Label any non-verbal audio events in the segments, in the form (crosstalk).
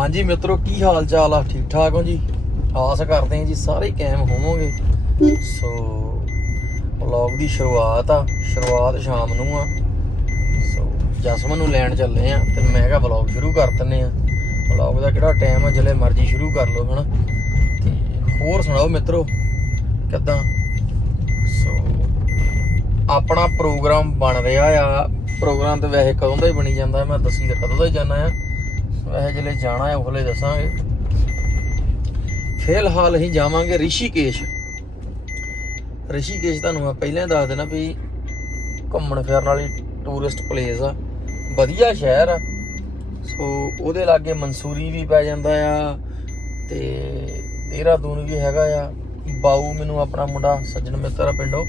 ਹਾਂਜੀ ਮਿੱਤਰੋ, ਕੀ ਹਾਲ ਚਾਲ ਆ? ਠੀਕ ਠਾਕ ਹੋ ਜੀ? ਆਸ ਕਰਦੇ ਹਾਂ ਜੀ ਸਾਰੇ ਕਾਇਮ ਹੋਵੋਗੇ। ਸੋ, ਵਲੌਗ ਦੀ ਸ਼ੁਰੂਆਤ ਆ, ਸ਼ੁਰੂਆਤ ਸ਼ਾਮ ਨੂੰ ਆ। ਸੋ, ਜਸਮਨ ਨੂੰ ਲੈਣ ਚੱਲੇ ਆ ਤੇ ਮੈਂ ਕਿਹਾ ਵਲੌਗ ਸ਼ੁਰੂ ਕਰ ਦਿੰਨੇ ਆ। ਵਲੌਗ ਦਾ ਕਿਹੜਾ ਟਾਈਮ ਆ, ਜਿਲੇ ਮਰਜ਼ੀ ਸ਼ੁਰੂ ਕਰ ਲਓ, ਹਨਾ? ਤੇ ਹੋਰ ਸੁਣਾਓ ਮਿੱਤਰੋ, ਕਿੱਦਾਂ? ਸੋ, ਆਪਣਾ ਪ੍ਰੋਗਰਾਮ ਬਣ ਰਿਹਾ ਆ। ਪ੍ਰੋਗਰਾਮ ਤੇ ਵੈਸੇ ਕਦੋਂ ਦਾ ਹੀ ਬਣੀ ਜਾਂਦਾ, ਮੈਂ ਦੱਸੀ ਤਾਂ ਕਦੋਂ ਦਾ ਹੀ ਜਾਣਾ ਆ। ਵੈਸੇ ਜਿਹੜੇ ਜਾਣਾ ਹੈ ਉਹਲੇ ਦੱਸਾਂਗੇ। ਫਿਲਹਾਲ ਅਸੀਂ ਜਾਵਾਂਗੇ ਰਿਸ਼ੀਕੇਸ਼। ਰਿਸ਼ੀਕੇਸ਼ ਤੁਹਾਨੂੰ ਮੈਂ ਪਹਿਲਾਂ ਹੀ ਦੱਸ ਦੇਣਾ ਵੀ ਘੁੰਮਣ ਫਿਰਨ ਵਾਲੀ ਟੂਰਿਸਟ ਪਲੇਸ ਆ। ਵਧੀਆ ਸ਼ਹਿਰ ਆ। ਸੋ ਉਹਦੇ ਲਾਗੇ ਮਨਸੂਰੀ ਵੀ ਪੈ ਜਾਂਦਾ ਆ ਤੇ ਦੇਹਰਾਦੂਨ ਵੀ ਹੈਗਾ ਆ। ਬਾਊ ਮੈਨੂੰ ਆਪਣਾ ਮੁੰਡਾ ਸੱਜਣ ਮਿੱਤਰ ਆ ਪਿੰਡੋਂ।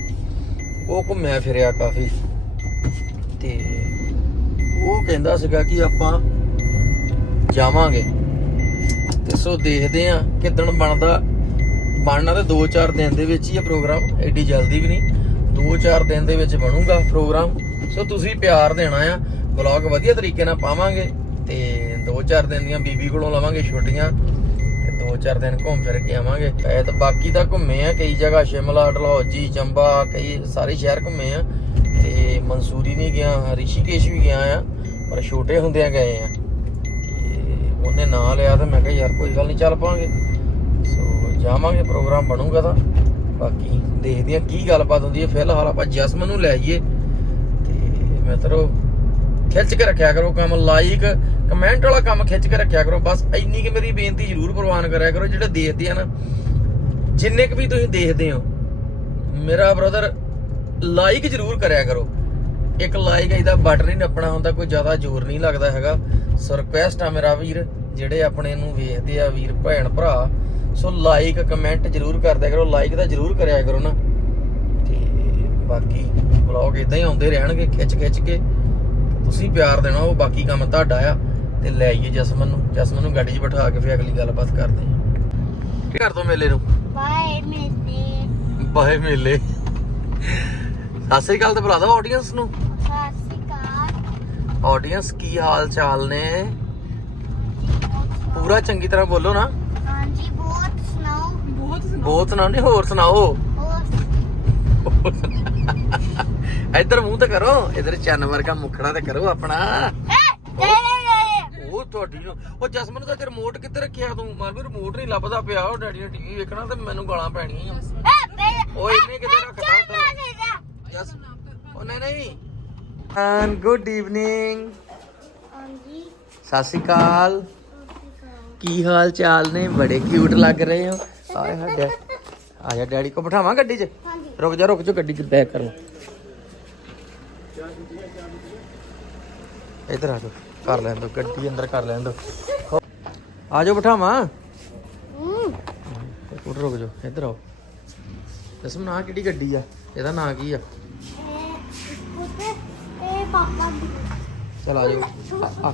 ਉਹ ਘੁੰਮਿਆ ਫਿਰਿਆ ਕਾਫੀ। ਤੇ ਉਹ ਕਹਿੰਦਾ ਸੀਗਾ ਕਿ ਆਪਾਂ ਜਾਵਾਂਗੇ। ਤੇ ਸੋ ਦੇਖਦੇ ਆ ਕਿਦਣ ਬਣਦਾ। ਬਣਨਾ ਤੇ 2-4 ਦਿਨ ਦੇ ਵਿੱਚ ਹੀ ਆ ਪ੍ਰੋਗਰਾਮ ਐਡੀ ਜਲਦੀ ਵੀ ਨਹੀਂ। 2-4 ਦਿਨ ਦੇ ਵਿੱਚ ਬਣੂਗਾ ਪ੍ਰੋਗਰਾਮ। ਸੋ ਤੁਸੀਂ ਪਿਆਰ ਦੇਣਾ ਆ। ਵਲੌਗ ਵਧੀਆ ਤਰੀਕੇ ਨਾਲ ਪਾਵਾਂਗੇ ਤੇ 2-4 ਦਿਨ ਦੀਆਂ ਬੀਬੀ ਕੋਲੋਂ ਲਵਾਂਗੇ ਛੁੱਟੀਆਂ। ਤੇ 2-4 ਦਿਨ ਘੁੰਮ ਫਿਰ ਕੇ ਆਵਾਂਗੇ। ਐ ਤਾਂ ਬਾਕੀ ਤਾਂ ਘੁੰਮੇ ਆ, ਕਈ ਜਗ੍ਹਾ ਸ਼ਿਮਲਾ ਡਲਹੌਜੀ ਚੰਬਾ, ਕਈ ਸਾਰੇ ਸ਼ਹਿਰ ਘੁੰਮੇ ਆ। ਤੇ ਮਨਸੂਰੀ ਨਹੀਂ ਗਿਆ, ਰਿਸ਼ੀਕੇਸ਼ ਵੀ ਗਿਆ ਆ, ਪਰ ਛੋਟੇ ਹੁੰਦਿਆਂ ਗਏ ਆ। ਉਹਨੇ ਨਾਂ ਲਿਆ ਤੇ ਮੈਂ ਕਿਹਾ ਯਾਰ ਕੋਈ ਗੱਲ ਨਹੀਂ ਚੱਲ ਪਾਂਗੇ। ਸੋ ਜਾਵਾਂਗੇ, ਪ੍ਰੋਗਰਾਮ ਬਣੂਗਾ ਤਾਂ। ਬਾਕੀ ਦੇਖਦੇ ਆ ਕੀ ਗੱਲਬਾਤ ਹੁੰਦੀ ਹੈ। ਫਿਲਹਾਲ ਆਪਾਂ ਜਸਮਨ ਨੂੰ ਲੈ ਆਈਏ ਤੇ ਮਿੱਤਰੋ, ਖਿੱਚ ਕੇ ਰੱਖਿਆ ਕਰੋ ਕੰਮ ਲਾਈਕ ਕਮੈਂਟ ਵਾਲਾ ਕੰਮ ਖਿੱਚ ਕੇ ਰੱਖਿਆ ਕਰੋ। ਬਸ ਇੰਨੀ ਕਿ ਮੇਰੀ ਬੇਨਤੀ ਜ਼ਰੂਰ ਪ੍ਰਵਾਨ ਕਰਿਆ ਕਰੋ, ਜਿਹੜੇ ਦੇਖਦੇ ਆ ਨਾ, ਜਿੰਨੇ ਕੁ ਵੀ ਤੁਸੀਂ ਦੇਖਦੇ ਹੋ, ਮੇਰਾ ਬ੍ਰਦਰ ਲਾਈਕ ਜ਼ਰੂਰ ਕਰਿਆ ਕਰੋ। ਇੱਕ ਲਾਈਕ ਇਹਦਾ ਬਟਨ ਹੀ ਨੱਪਣਾ ਹੁੰਦਾ, ਕੋਈ ਜ਼ਿਆਦਾ ਜ਼ੋਰ ਨਹੀਂ ਲੱਗਦਾ ਹੈਗਾ। ਸੋ ਰਿਕੁਐਸਟ ਆ ਮੇਰਾ ਵੀਰ ਜਿਹੜੇ ਆਪਣੇ ਨੂੰ ਵੇਖਦੇ ਆ ਵੀਰ ਭੈਣ ਭਰਾ ਸੋ ਲਾਈਕ ਕਮੈਂਟ ਜ਼ਰੂਰ ਕਰਦਿਆ ਕਰੋ ਲਾਈਕ ਤਾਂ ਜ਼ਰੂਰ ਕਰਿਆ ਕਰੋ ਨਾ। ਤੇ ਬਾਕੀ ਵਲੌਗ ਇਦਾਂ ਹੀ ਆਉਂਦੇ ਰਹਿਣਗੇ ਖਿੱਚ ਖਿੱਚ ਕੇ। ਤੁਸੀਂ ਪਿਆਰ ਦੇਣਾ ਉਹ ਬਾਕੀ ਕੰਮ ਤੁਹਾਡਾ ਆ। ਤੇ ਲੈ ਆਈਏ ਜਸਮਨ ਨੂੰ ਜਸਮਨ ਨੂੰ ਗੱਡੀ 'ਚ ਬਿਠਾ ਕੇ ਫਿਰ ਅਗਲੀ ਗੱਲਬਾਤ ਕਰਦੇ ਹਾਂ ਕੀ ਕਰ ਦੋ ਮੇਲੇ ਨੂੰ? ਬਾਏ ਮੇਰੇ ਬਾਏ ਮੇਲੇ। ਸਤਿ ਸ੍ਰੀ ਅਕਾਲ ਤੇ ਬੁਲਾ ਦੋ ਆਡੀਅנס ਨੂੰ। ਆਡੀਅנס ਕੀ ਹਾਲ ਚਾਲ ਨੇ? ਪੂਰਾ ਚੰਗੀ ਤਰ੍ਹਾਂ ਬੋਲੋ ਨਾ। ਹਾਂਜੀ ਬਹੁਤ ਸੁਣਾਓ? ਬਹੁਤ ਬਹੁਤ ਸੁਣਾਓ ਨਹੀਂ ਹੋਰ ਸੁਣਾਓ? ਹੋਰ? (laughs) ਇੱਧਰ ਮੂੰਹ ਤੇ ਕਰੋ ਇੱਧਰ ਚੰਨ ਵਰਗਾ ਮੁਖੜਾ ਤੇ ਕਰੋ ਆਪਣਾ। ਉਹ ਤੁਹਾਡੀ ਨੂੰ ਉਹ ਜਸਮਨ ਦਾ ਤੇ ਰਿਮੋਟ ਕਿੱਥੇ ਰੱਖਿਆ ਤੂੰ? ਮਨ ਵੀ ਰਿਮੋਟ ਨਹੀਂ ਲੱਭਦਾ ਪਿਆ ਉਹ ਡੈਡੀ ਨੇ ਟੀਵੀ ਵੇਖਣਾ ਤੇ ਮੈਨੂੰ ਗਾਲਾਂ ਪੈਣੀਆਂ ਉਹ ਇਹਨੇ ਕਿੱਥੇ ਯਸ ਉਹ ਨਹੀਂ ਨਹੀਂ। ਐਂਡ ਗੁੱਡ ਈਵਨਿੰਗ ਹਾਂਜੀ। ਸਤਿ ਸ਼੍ਰੀ ਅਕਾਲ। ਕੀ ਹਾਲ ਚਾਲ ਨੇ? ਬੜੇ ਕਿਊਟ ਲੱਗ ਰਹੇ ਹੋ। ਆਏ ਸਾਡੇ ਆ ਜਾ ਡੈਡੀ ਕੋ ਬਿਠਾਵਾਂ ਗੱਡੀ 'ਚ? ਹਾਂਜੀ। ਰੁਕ ਜਾ ਰੁਕ ਜਾ ਗੱਡੀ 'ਚ ਬੈਕ ਕਰ ਇਧਰ ਆ ਜਾ ਕਰ ਲੈਣ ਦੋ ਗੱਡੀ ਅੰਦਰ ਕਰ ਲੈਣ ਦੋ। ਆ ਜਾਓ ਬਿਠਾਵਾਂ। ਰੁਕ ਜਾ ਇੱਧਰ ਆਓ। ਜਸਮ ਨਾ ਕਿਹੜੀ ਗੱਡੀ ਆ? ਇਹਦਾ ਨਾਂ ਕੀ ਆ? ਪਾਪਾ ਦੀ ਚਲ ਆ ਜਾਓ। ਆ- ਆ।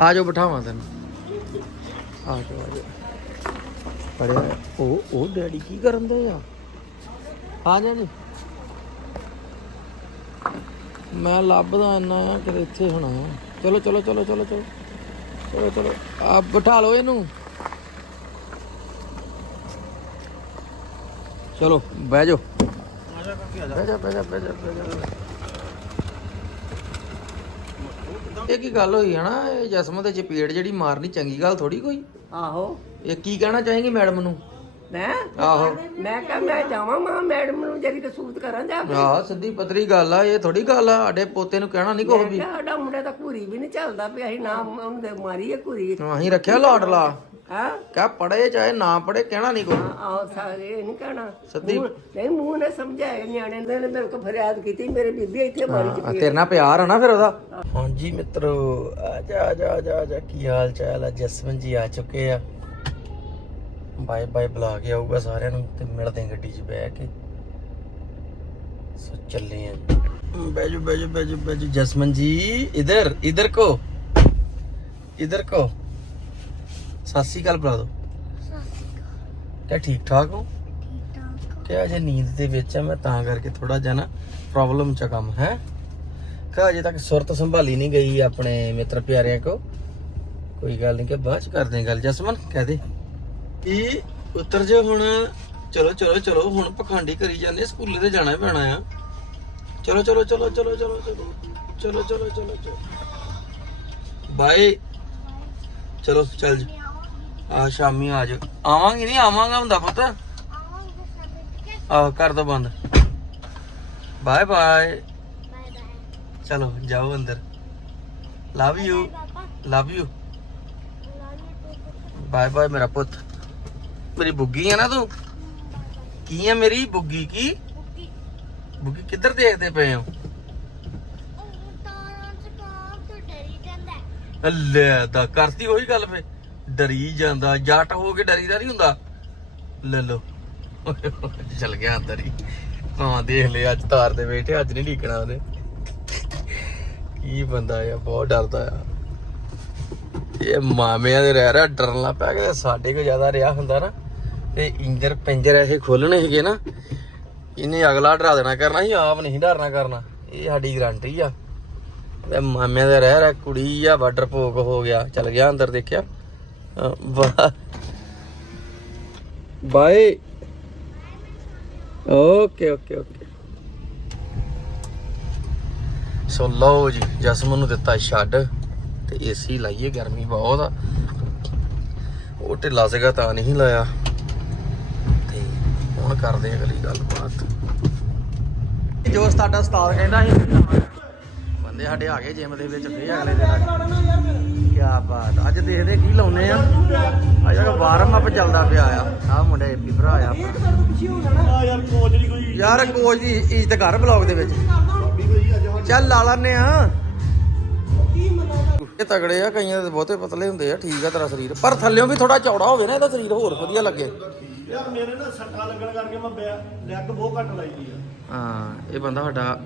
ਆ ਜਾਓ ਬਿਠਾਵਾਂ ਤੈਨੂੰ। ਆ ਜਾਓ ਆ ਜਾਓ। ਪੜਿਆ ਉਹ ਉਹ ਡੈਡੀ ਕੀ ਕਰਨ ਦੇ ਆ? ਆ ਜਾ ਨੀ। ਮੈਂ ਲੱਭਦਾ ਨਾ ਆ ਕਿ ਇੱਥੇ ਹੋਣਾ ਆ। ਚਲੋ ਚਲੋ ਚਲੋ ਚਲੋ ਚਲੋ। ਚਲੋ ਚਲੋ। ਆ ਬਿਠਾ ਲਓ ਇਹਨੂੰ। ਚਲੋ ਬਹਿ ਜਾਓ। ਬਹਿ ਜਾ ਬਹਿ ਜਾ ਬਹਿ ਜਾ ਬਹਿ ਜਾ। ਇਹ ਕੀ ਗੱਲ ਹੋਈ ਹੈ ਨਾ? ਇਹ ਜਸਮ ਦੇ ਚਪੇੜ ਜਿਹੜੀ ਮਾਰਨੀ ਚੰਗੀ ਗੱਲ ਥੋੜੀ ਕੋਈ। ਆਹੋ। ਇਹ ਕੀ ਕਹਿਣਾ ਚਾहेंगे ਮੈਡਮ ਨੂੰ? ਮੈਂ? ਆਹੋ। ਮੈਂ ਕਿਹਾ ਮੈਂ ਜਾਵਾਂ ਮਾਂ ਮੈਡਮ ਨੂੰ ਜਿਹੜੀ ਕਸੂਤ ਕਰਾਂ ਜਾ ਕੇ ਆਹ ਸਿੱਧੀ ਪਤਰੀ ਗੱਲ ਆ ਇਹ ਥੋੜੀ ਗੱਲ ਆ ਸਾਡੇ ਪੋਤੇ ਨੂੰ ਕਹਿਣਾ ਨਹੀਂ ਵੀ। ਸਾਡਾ ਮੁੰਡਾ ਤਾਂ ਘੂਰੀ ਵੀ ਨਹੀਂ ਚੱਲਦਾ ਪਿਆ ਅਸੀਂ ਨਾ ਉਹਨੂੰ ਤੇ ਮਾਰੀ ਹੈ ਘੂਰੀ। ਅਸੀਂ ਰੱਖਿਆ ਲਾਡਲਾ। ਹਾਂ। ਕਹ ਪੜੇ ਚਾਹੇ ਨਾ ਪੜੇ ਕਹਿਣਾ ਨਹੀਂ ਕੋਈ। ਆਹ ਸਾਰੇ ਇਹ ਨਹੀਂ ਕਹਿਣਾ। ਸਿੱਧੀ ਮੂੰਹ- ਨਹੀਂ ਮੂੰਹ ਨੇ ਸਮਝਾਇਆ ਨਿਆਣੇ ਨੇ ਨੇ ਮੇਰੇ ਕੋਲ ਫਰਿਆਦ ਕੀਤੀ ਮੇਰੇ ਬੀਬੀ ਇੱਥੇ ਮਾਰੀ ਹਾਂ, ਤੇਰੇ ਨਾਲ ਪਿਆਰ ਆ ਨਾ ਫਿਰ ਉਹਦਾ। ਹਾਂਜੀ ਮਿੱਤਰੋ ਆ ਜਾ ਆ ਜਾ ਆ ਜਾ ਆ ਜਾ ਕੀ ਹਾਲ ਚਾਲ ਆ? ਜਸਵੰਤ ਜੀ ਆ ਚੁੱਕੇ ਆ। ਬਾਏ ਬਾਏ ਬੁਲਾ ਕੇ ਆਊਗਾ ਸਾਰਿਆਂ ਨੂੰ ਤੇ ਮਿਲਦੇ ਆਂ ਗੱਡੀ 'ਚ ਬਹਿ ਕੇ। ਸੋ ਚੱਲੇ ਆ। ਬੈਜੋ ਬੈਜੋ ਬੈਜੋ ਬੈਜੋ ਜਸਮਨ ਜੀ ਇਧਰ ਇਧਰ ਕੋ। ਇਧਰ ਕੋ। ਸਤਿ ਸ਼੍ਰੀ ਅਕਾਲ ਬੁਲਾ ਦੋ ਕਿਆ ਠੀਕ ਠਾਕ ਹੋ ਕਿ ਅਜੇ ਨੀਂਦ ਦੇ ਵਿੱਚ ਆ ਮੈਂ ਤਾਂ ਕਰਕੇ ਥੋੜਾ ਜਿਹਾ ਨਾ ਪ੍ਰੋਬਲਮ ਚ ਕੰਮ ਹੈ ਕਿ ਅਜੇ ਤੱਕ ਸੁਰਤ ਸੰਭਾਲੀ ਨਹੀਂ ਗਈ ਆਪਣੇ ਮਿੱਤਰ ਪਿਆਰਿਆਂ ਕੋ ਕੋਈ ਗੱਲ ਨਹੀਂ ਕਿ ਬਾਅਦ ਚ ਕਰਦੇ ਹਾਂ ਗੱਲ ਜਸਮਨ ਕਹਿ ਦੇ ਕੀ ਉੱਤਰ ਜੇ ਹੁਣ ਚਲੋ ਚਲੋ ਚਲੋ ਹੁਣ ਪਖੰਡੀ ਕਰੀ ਜਾਂਦੇ ਸਕੂਲੇ ਤੇ ਜਾਣਾ ਪੈਣਾ ਆ ਚਲੋ ਚਲੋ ਚਲੋ ਚਲੋ ਚਲੋ ਚਲੋ ਚਲੋ ਚਲੋ ਚਲੋ ਚਲੋ ਬਾਏ ਚਲੋ ਚੱਲ ਜੀ ਆ ਸ਼ਾਮੀ ਆ ਜਾ। ਆਵਾਂਗੇ ਨਹੀਂ ਆਵਾਂਗਾ ਹੁੰਦਾ ਪੁੱਤ। ਆਹ ਕਰ ਦੋ ਬੰਦ। ਬਾਏ ਬਾਏ ਬਾਏ ਬਾਏ ਚਲੋ ਜਾਓ ਅੰਦਰ। Love you love you bye bye ਮੇਰਾ ਪੁੱਤ। ਮੇਰੀ ਬੁੱਗੀ ਆ ਨਾ ਤੂੰ? ਕੀ ਆ ਮੇਰੀ ਬੁੱਗੀ? ਕੀ? ਬੁੱਗੀ ਕਿੱਧਰ ਦੇਖਦੇ ਪਏ ਹੋ? ਉਹ ਤਾਰਾਂ ਚ ਕਾਂ ਤੋਂ ਡਰੀ ਜਾਂਦਾ। ਹੈ। ਲੈ ਦਾ ਕਰਤੀ ਉਹੀ ਗੱਲ ਫੇ ਡਰੀ ਜਾਂਦਾ, ਜੱਟ ਹੋ ਕੇ ਡਰੀਦਾ ਨਹੀਂ ਹੁੰਦਾ। ਲੈ ਲੋ ਚਲ ਗਿਆ ਅੰਦਰ ਹੀ। ਹਾਂ, ਦੇਖ ਲਿਆ ਅੱਜ ਤਾਰ ਦੇ ਬੈਠੇ ਅੱਜ ਨਹੀਂ ਢੀਕਣਾ ਉਹਨੇ। ਕੀ ਬੰਦਾ ਆ, ਬਹੁਤ ਡਰਦਾ ਆ। ਇਹ ਮਾਮਿਆਂ ਦੇ ਰਹਿ ਰਿਹਾ, ਡਰਨ ਲੱਗ ਪਿਆ ਕਿ ਸਾਡੇ ਕੋ ਜ਼ਿਆਦਾ ਰਿਹਾ ਹੁੰਦਾ ਨਾ। ਤੇ ਇੰਜਰ ਪਿੰਜਰ ਇਹ ਖੋਲਣੇ ਹੈਗੇ ਨਾ, ਇਹਨੇ ਅਗਲਾ ਡਰਾ ਦੇਣਾ ਕਰਨਾ ਸੀ, ਆਪ ਨਹੀਂ ਡਰਨਾ ਕਰਨਾ। ਇਹ ਸਾਡੀ ਗਰੰਟੀ ਆ। ਤੇ ਮਾਮਿਆਂ ਦੇ ਰਹਿ ਰਿਹਾ, ਕੁੜੀ ਆ ਬਾਰਡਰ ਭੋਗ ਹੋ ਗਿਆ, ਚਲ ਗਿਆ ਅੰਦਰ ਦੇਖਿਆ। ਵਾਹ bye. Okay okay okay. So ਲਓ ਜੀ ਜਸਮਨ ਨੂੰ ਦਿੱਤਾ ਛੱਡ ਤੇ ਏਸੀ ਲਾਈਏ ਗਰਮੀ ਬਹੁਤ ਆ। ਉਹ ਢਿੱਲਾ ਸੀਗਾ ਤਾਂ ਨਹੀਂ ਲਾਇਆ। ਤੇ ਹੁਣ ਕਰਦੇ ਆ ਅਗਲੀ ਗੱਲਬਾਤ। ਜੋ ਸਾਡਾ ਉਸਤਾਦ ਕਹਿੰਦਾ ਸੀ ਬੰਦੇ ਸਾਡੇ ਆ ਗਏ ਜਿਮ ਦੇ ਵਿੱਚ ਫੇਰ ਅਗਲੇ ਦਿਨ ਕੀ ਬਾਤ ਅੱਜ ਦੇਖਦੇ ਕੀ ਲਾਉਨੇ ਆ। ਅੱਜ ਤੱਕ ਵਾਰਮ ਅਪ ਚੱਲਦਾ ਪਿਆ ਆ। ਆਹ ਮੁੰਡਾ ਏਪੀ ਭਰਾ ਆ ਆਪਣਾ। ਯਾਰ ਕੋਚ ਨਹੀਂ ਕੋਈ ਯਾਰ ਕੋਚ ਦੀ ਇੱਜ਼ਤ ਕਰ ਬਲੌਗ ਦੇ ਵਿੱਚ। ਚੱਲ ਲਾ ਲੈਨੇ ਆ। ਇਹ ਤਗੜੇ ਆ ਕਈਆਂ ਦੇ ਬਹੁਤੇ ਪਤਲੇ ਹੁੰਦੇ ਆ। ਠੀਕ ਆ ਤੇਰਾ ਸਰੀਰ। ਪਰ ਥੱਲਿਓਂ ਵੀ ਥੋੜਾ ਚੌੜਾ ਹੋਵੇ ਨਾ ਇਹਦਾ ਸਰੀਰ ਹੋਰ ਵਧੀਆ ਲੱਗੇ। ਯਾਰ ਮੇਰੇ ਨਾ ਸੱਟਾਂ ਲੱਗਣ ਕਰਕੇ ਮੈਂ ਲੈਗ ਬਹੁਤ ਘੱਟ ਲਾਈ ਦੀ ਆ। ਹਾਂ ਇਹ ਬੰਦਾ ਸਾਡਾ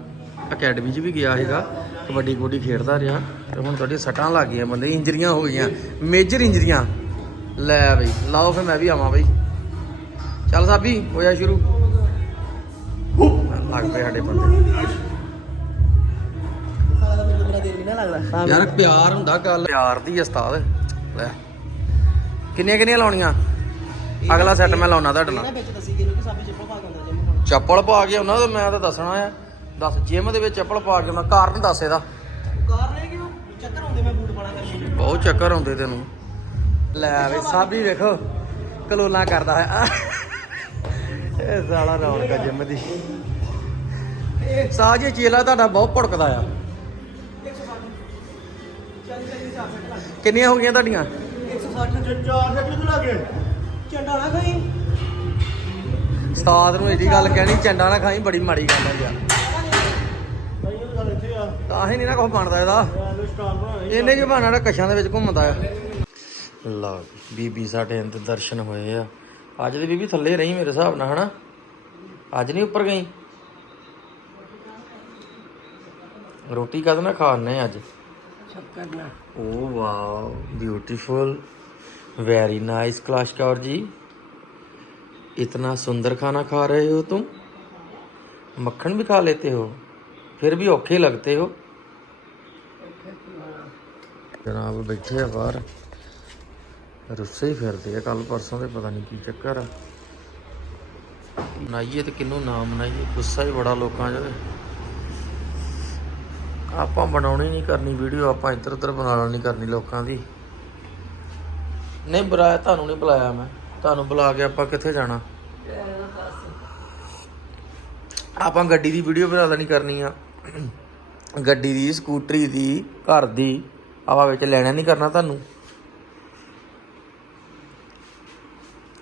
ਅਕੈਡਮੀ 'ਚ ਵੀ ਗਿਆ ਹੈਗਾ ਕਬੱਡੀ ਕਬੱਡੀ ਖੇਡਦਾ ਰਿਹਾ ਤੇ ਹੁਣ ਤੁਹਾਡੀ ਸੱਟਾਂ ਲੱਗ ਗਈਆਂ ਬੰਦੇ ਇੰਜਰੀਆਂ ਹੋ ਗਈਆਂ ਮੇਜਰ ਇੰਜਰੀਆਂ। ਲੈ ਬਈ ਲਾਓ ਫਿਰ ਮੈਂ ਵੀ ਆਵਾਂ ਬਈ। ਚੱਲ ਸਾਬੀ ਹੋਇਆ ਸ਼ੁਰੂ। ਲੱਗ ਪਏ ਸਾਡੇ ਬੰਦੇ। ਯਾਰ ਪਿਆਰ ਹੁੰਦਾ ਗੱਲ ਪਿਆਰ ਦੀ ਉਸਤਾਦ। ਲੈ। ਕਿੰਨੀਆਂ ਕਿੰਨੀਆਂ ਲਾਉਣੀਆਂ? ਅਗਲਾ ਸੈੱਟ ਮੈਂ ਲਾਉਣਾ ਤੁਹਾਡੇ ਨਾਲ। ਚੱਪਲ ਪਾ ਕੇ ਉਹਨਾਂ ਦਾ ਮੈਂ ਤਾਂ ਦੱਸਣਾ ਆ। ਦੱਸ ਜਿਮ ਦੇ ਵਿੱਚ ਚੱਪਲ ਪਾ ਕੇ ਉਹਨਾਂ ਕਾਰਨ ਦੱਸ ਇਹਦਾ। ਬਹੁਤ ਚੱਕਰ ਆਉਂਦੇ ਤੈਨੂੰ। ਲੈ ਵੀ ਸਾਬੀ ਵੇਖੋ ਕਲੋਲਾ ਕਰਦਾ ਹੈ ਇਹ ਸਾਲਾ ਰੌਣਕ ਜਿਮ ਦੀ। ਸਾਹ ਜੀ ਚੇਲਾ ਤੁਹਾਡਾ ਬਹੁਤ ਭੜਕਦਾ ਆ। ਕਿੰਨੀਆਂ ਹੋ ਗਈਆਂ ਤੁਹਾਡੀਆਂ? 160 ਚਾਰ ਸੈਟ ਕਿਉਂ ਲੱਗੇ ਉਸਤਾਦ ਨੂੰ ਇਹਦੀ ਗੱਲ ਕਹਿਣੀ ਚੰਡਾ ਨਾ ਖਾਈ ਬੜੀ ਮਾੜੀ ਗੱਲ ਆ ਯਾਰ। ਤਾਂ ਹੀ ਨਹੀਂ ਨਾ ਕੁਝ ਬਣਦਾ ਇਹਦਾ। ਇਹਨੇ ਕੀ ਬਹਾਨਾ ਨਾ ਕਸ਼ਾਂ ਦੇ ਵਿੱਚ ਘੁੰਮਦਾ ਆ। ਲਓ ਬੀਬੀ ਸਾਡੇ ਅੰਦਰ ਦਰਸ਼ਨ ਹੋਏ ਆ। ਅੱਜ ਦੀ ਬੀਬੀ ਥੱਲੇ ਰਹੀ ਮੇਰੇ ਹਿਸਾਬ ਨਾਲ ਹਨਾ? ਅੱਜ ਨਹੀਂ ਉੱਪਰ ਗਈ? ਰੋਟੀ ਕਦ ਨਾ ਖਾਣੇ ਅੱਜ? ਓ ਵਾਹ beautiful very nice Kalash Kaur ji. ਇਤਨਾ ਸੁੰਦਰ ਖਾਣਾ ਖਾ ਰਹੇ ਹੋ ਤੂੰ ਮੱਖਣ ਵੀ ਖਾ ਲੇਤੇ ਹੋ? ਫਿਰ ਵੀ ਔਖੇ ਲੱਗਤੇ ਹੋ? ਜਨਾਬ ਬੈਠੇ ਆ ਬਾਹਰ। ਰੁੱਸੇ ਹੀ ਫਿਰਦੇ ਆ ਕੱਲ ਪਰਸੋਂ ਦੇ ਪਤਾ ਨਹੀਂ ਕੀ ਚੱਕਰ ਆ। ਮਨਾਈਏ ਤੇ ਕਿੰਨੂੰ ਨਾ ਮਨਾਈਏ ਗੁੱਸਾ ਹੀ ਬੜਾ ਲੋਕਾਂ 'ਚ ਆਪਾਂ ਬਣਾਉਣੀ ਨਹੀਂ ਕਰਨੀ ਵੀਡੀਓ ਆਪਾਂ ਇੱਧਰ ਉੱਧਰ ਬਣਾ ਨਹੀਂ ਕਰਨੀ ਲੋਕਾਂ ਦੀ। ਨਹੀਂ ਬੁਲਾਇਆ ਤੁਹਾਨੂੰ ਨਹੀਂ ਬੁਲਾਇਆ ਮੈਂ। ਤੁਹਾਨੂੰ ਬੁਲਾ ਕੇ ਆਪਾਂ ਕਿੱਥੇ ਜਾਣਾ? ਆਪਾਂ ਗੱਡੀ ਦੀ ਵੀਡੀਓ ਬਣਾ ਲੈਣੀ ਕਰਨੀ ਆ। ਗੱਡੀ ਦੀ ਸਕੂਟਰੀ ਦੀ ਘਰ ਦੀ ਆਪਾਂ ਵਿੱਚ ਲੈਣਾ ਨਹੀਂ ਕਰਨਾ ਤੁਹਾਨੂੰ।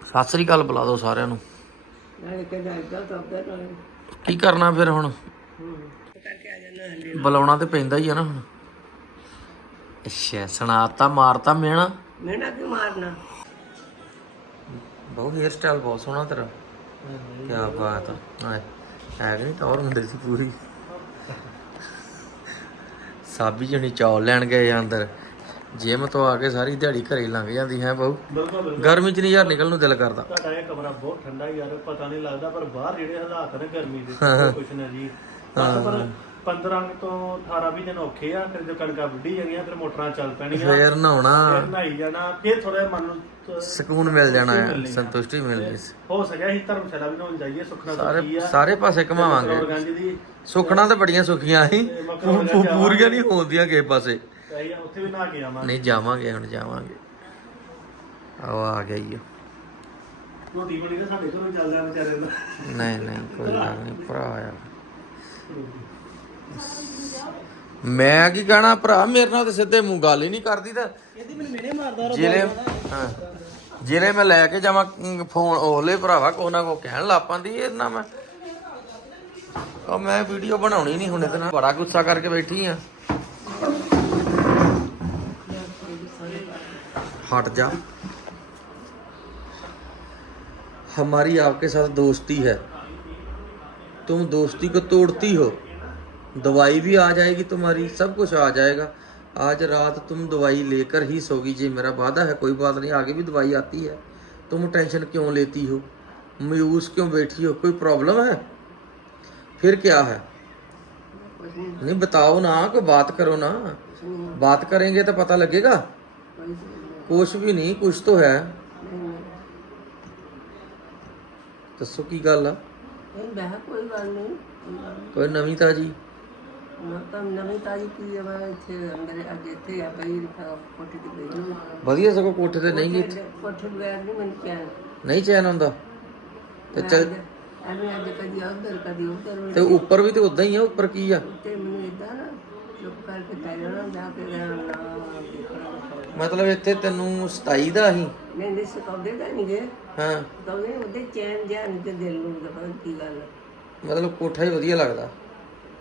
ਸਤਿ ਸ੍ਰੀ ਅਕਾਲ ਬੁਲਾ ਦਿਓ ਸਾਰਿਆਂ ਨੂੰ। ਕੀ ਕਰਨਾ ਫਿਰ ਹੁਣ? ਬੁਲਾਉਣਾ ਤੇ ਪੈਂਦਾ ਹੀ ਆ ਨਾ ਹੁਣ। ਅੱਛਾ ਸੁਣਾਤਾ ਮਾਰਤਾ ਮੇਣਾ ਮੈਂ ਨਾ ਕਿ ਮਾਰਨਾ? ਬਹੁਤ ਹੇਅਰ ਸਟਾਈਲ ਬਹੁਤ ਸੋਹਣਾ ਤੇਰਾ। ਕੀ ਬਾਤ ਆਏ ਹੈ ਕਿ ਟੌਰ ਹੁੰਦੀ ਸੀ ਪੂਰੀ। ਸਾਬੀ ਜਣੀ ਚੌਲ ਲੈਣ ਗਏ ਆ ਅੰਦਰ। ਜਿਮ ਤੋਂ ਆ ਕੇ ਸਾਰੀ ਦਿਹਾੜੀ ਘਰੇ ਲੰਘ ਜਾਂਦੀ ਹੈ ਬਹੁ। ਗਰਮੀ ਚ ਨਹੀਂ ਯਾਰ ਨਿਕਲਣ ਨੂੰ ਦਿਲ ਕਰਦਾ। ਤੁਹਾਡਾ ਇਹ ਕਮਰਾ ਬਹੁਤ ਠੰਡਾ ਯਾਰ ਪਤਾ ਨਹੀਂ ਲੱਗਦਾ ਪਰ ਬਾਹਰ ਜਿਹੜੇ ਹਾਲਾਤ ਨੇ ਗਰਮੀ ਦੇ ਕੁਛ ਨਾ ਜੀ। ਬਸ ਪਰ 15 ਤੋਂ 18 20 ਦਿਨ ਔਖੇ ਆ ਫਿਰ ਜੋ ਕਣਕਾਂ ਵੱਢੀ ਜਾਣੀਆਂ ਫਿਰ ਮੋਟਰਾਂ ਚੱਲ ਪੈਣੀਆਂ। ਫੇਰ ਫਿਰ ਨਹਾਉਣਾ ਨਹਾਈ ਜਾਣਾ ਫਿਰ ਥੋੜਾ ਜਿਹਾ ਮਨ ਨੂੰ ਤ- ਸਕੂਨ ਮਿਲ ਜਾਣਾ ਹੈ। ਸੰਤੁਸ਼ਟੀ ਮਿਲਣੀ ਹੋ ਸਕਿਆ ਹੀ ਧਰਮਸ਼ਾਲਾ ਵੀ ਨਹਾਉਣ ਜਾਈਏ ਸੁਖਨਾ ਸੁਖੀ ਸਾਰੇ ਆ। ਸਾਰੇ ਪਾਸੇ ਘਮਾਵਾਂਗੇ। ਦੀ ਸੁਖਣਾ ਤਾਂ ਬੜੀਆਂ ਸੁਖੀਆਂ ਸੀ। ਪੂਰੀਆਂ ਨਹੀਂ ਹੁੰਦੀਆਂ ਕਿਸੇ ਪਾਸੇ। ਚਾਹੀਏ ਉੱਥੇ ਵੀ ਨਹਾ ਕੇ ਆਵਾਂਗੇ। ਨਹੀਂ ਜਾਵਾਂਗੇ ਹੁਣ ਜਾਵਾਂਗੇ। ਆਓ ਆ ਗਿਆ ਈ ਓ। ਰੋਟੀ ਬਣੀ ਤਾਂ ਸਾਡੇ ਘਰੋਂ ਚੱਲ ਜਾ ਵਿਚਾਰੇ ਦਾ। ਨਹੀਂ ਨਹੀਂ ਕੋਈ ਗੱਲ ਨਹੀਂ ਭਰਾ ਆ। ਮੈਂ ਕੀ ਕਹਿਣਾ ਭਰਾ ਮੇਰੇ ਨਾਲ ਤੇ ਸਿੱਧੇ ਮੂੰਹ ਗੱਲ ਹੀ ਨਹੀਂ ਕਰਦੀ ਤਾਂ ਇਹਦੀ ਮੈਨੂੰ ਮੇਰੇ ਮਾਰਦਾ ਜਿਹੜੇ ਹਾਂ ਜਿਹੜੇ ਮੈਂ ਲੈ ਕੇ ਜਾਵਾਂ ਅਮ, ਫੋਨ ਉਹਲੇ ਭਰਾਵਾ ਕੋ ਨਾ ਕੋ ਕਹਿਣ ਲੱਗ ਪਾਂਦੀ ਇਹ ਨਾ ਮੈਂ ਉਹ ਮੈਂ ਵੀਡੀਓ ਬਣਾਉਣੀ ਨਹੀਂ ਹੁਣ ਇਹਦੇ ਨਾਲ ਬੜਾ ਗੁੱਸਾ ਕਰਕੇ ਬੈਠੀ ਆ हट जा हमारी आपके साथ दोस्ती है तुम दोस्ती को तोड़ती हो दवाई भी आ जाएगी तुम्हारी सब कुछ आ जाएगा। आज रात तुम दवाई लेकर ही सोगी जी मेरा वादा है कोई बात नहीं आगे भी दवाई आती है। तुम टेंशन क्यों लेती हो? मायूस क्यों बैठी हो? कोई प्रॉब्लम है? फिर क्या है? नहीं बताओ ना कोई बात करो ना। बात करेंगे तो पता लगेगा। कुछ भी नहीं कुछ तो है। दसो की गल कोई नवी ताजी ਤਾਂ ਨਵੀਂ ਤਾਜੀ ਕੀ ਹੈ ਮੈਂ ਇੱਥੇ ਅੰਦਰ ਅੱਗੇ ਇੱਥੇ ਆ ਪਈ ਕੋਠੀ ਤੇ ਪਈ ਨੂੰ ਵਧੀਆ ਸਗੋਂ ਕੋਠੇ ਤੇ ਨਹੀਂ ਇੱਥੇ ਕੋਠੇ ਬਗੈਰ ਨਹੀਂ ਮੈਨੂੰ ਚੈਨ। ਨਹੀਂ ਚੈਨ ਹੁੰਦਾ? ਤੇ ਚੱਲ ਐਵੇਂ ਅੱਜ ਕਦੀ ਉਧਰ ਕਦੀ ਉਧਰ ਤੇ ਉੱਪਰ ਵੀ ਤੇ ਉਦਾਂ ਹੀ ਆ ਉੱਪਰ ਕੀ ਆ? ਤੇ ਮੈਨੂੰ ਇਦਾਂ ਨਾ ਚੁੱਪ ਕਰਕੇ ਪੈ ਜਾਣਾ ਜਾ ਕੇ ਨਾ ਦੇਖਣਾ ਮਤਲਬ ਇੱਥੇ ਤੈਨੂੰ 27 ਦਾ ਹੀ ਨਹੀਂ ਨਹੀਂ ਸਤਾਉਂਦੇ ਤਾਂ ਨਹੀਂ ਗਏ ਹਾਂ। ਸਤਾਉਂਦੇ ਉਹਦੇ ਚੈਨ ਜਾਂ ਨਹੀਂ ਤੇ ਦਿਲ ਨੂੰ ਪਤਾ ਨੀ ਕੀ ਗੱਲ। ਮਤਲਬ ਕੋਠਾ ਹੀ ਵਧੀਆ ਲੱਗਦਾ।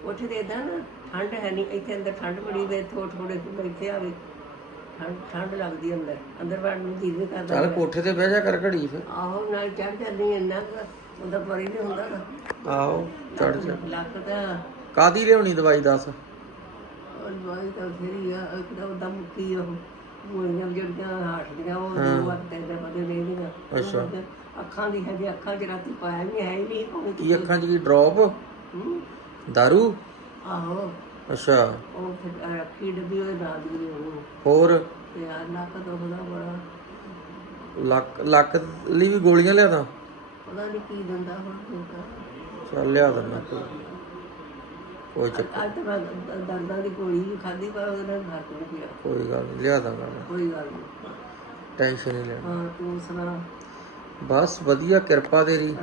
ਉੱਥੇ ਤੇ ਇਦਾਂ ਨਾ ਠੰਡ ਹੈ ਨਹੀਂ ਇੱਥੇ ਅੰਦਰ ਠੰਡ ਬੜੀ ਵੇ ਥੋੜੇ ਥੋੜੇ ਬੈਠੇ ਆਵੇ ਠੰਡ ਠੰਡ ਲੱਗਦੀ ਅੰਦਰ ਅੰਦਰ ਵੜਨ ਨੂੰ ਜੀ ਨਹੀਂ ਕਰਦਾ। ਚੱਲ ਕੋਠੇ ਤੇ ਬਹਿ ਜਾ ਕਰ ਘੜੀ ਫਿਰ। ਆਹੋ ਨਾਲ ਚੜ ਜਾਂਦੀ ਇੰਨਾ ਉਹਦਾ ਪਰੀ ਨਹੀਂ ਹੁੰਦਾ। ਨਾ ਆਓ ਚੜ ਜਾ। ਲੱਕ ਤਾਂ ਕਾਦੀ ਲਿਆਉਣੀ ਦਵਾਈ ਦੱਸ? ਦਵਾਈ ਤਾਂ ਫਿਰ ਆ ਇੱਕ ਤਾਂ ਉਹਦਾ ਮੁੱਕੀ ਉਹ ਗੋਲੀਆਂ ਜਿਹੜੀਆਂ ਹਾਟ ਦੀਆਂ ਉਹ ਦੋ ਵਕਤ ਦੇ ਪਤਾ ਨਹੀਂ ਦੀਆਂ ਅੱਛਾ। ਅੱਖਾਂ ਦੀ ਹੈ ਅੱਖਾਂ 'ਚ ਰਾਤੀ ਪਾਇਆ ਨਹੀਂ ਹੈ ਨਹੀਂ ਕੀ ਅੱਖਾਂ ਕੀ ਡ੍ਰੌਪ ਦਾਰੂ ਆਹੋ ਅੱਛਾ ਉਹ ਫਿਰ ਰੱਖੀ ਡੱਬੀ ਉਹਦੇ ਨਾਲ ਦੀ ਉਹ ਹੋਰ ਤੇ ਆ ਨੱਕ ਦੁਖਦਾ ਬੜਾ ਲੱਕ ਲੱਕ ਲਈ ਵੀ ਗੋਲੀਆਂ ਲਿਆ ਤਾਂ ਪਤਾ ਨਹੀਂ ਕੀ ਦਿੰਦਾ ਹੁਣ ਕਿਉਂਕਿ ਚੱਲ ਲਿਆ ਦਿੰਦਾ ਕੋਈ ਕੋਈ ਚੱਕ ਅੱਜ ਤਾਂ ਮੈਂ ਦ- ਦਰਦਾਂ ਦੀ ਗੋਲੀ ਵੀ ਖਾਧੀ ਪਰ ਉਹਦੇ ਨਾਲ ਫ਼ਰਕ ਨਹੀਂ ਪਿਆ ਕੋਈ ਗੱਲ ਨਹੀਂ ਲਿਆ ਦਾਂਗਾ ਮੈਂ ਕੋਈ ਗੱਲ ਨਹੀਂ ਟੈਨਸ਼ਨ ਨਹੀਂ ਲੈਣੀ ਹਾਂ ਤੂੰ ਸੁਣਾ ਬਸ ਵਧੀਆ ਕਿਰਪਾ ਤੇਰੀ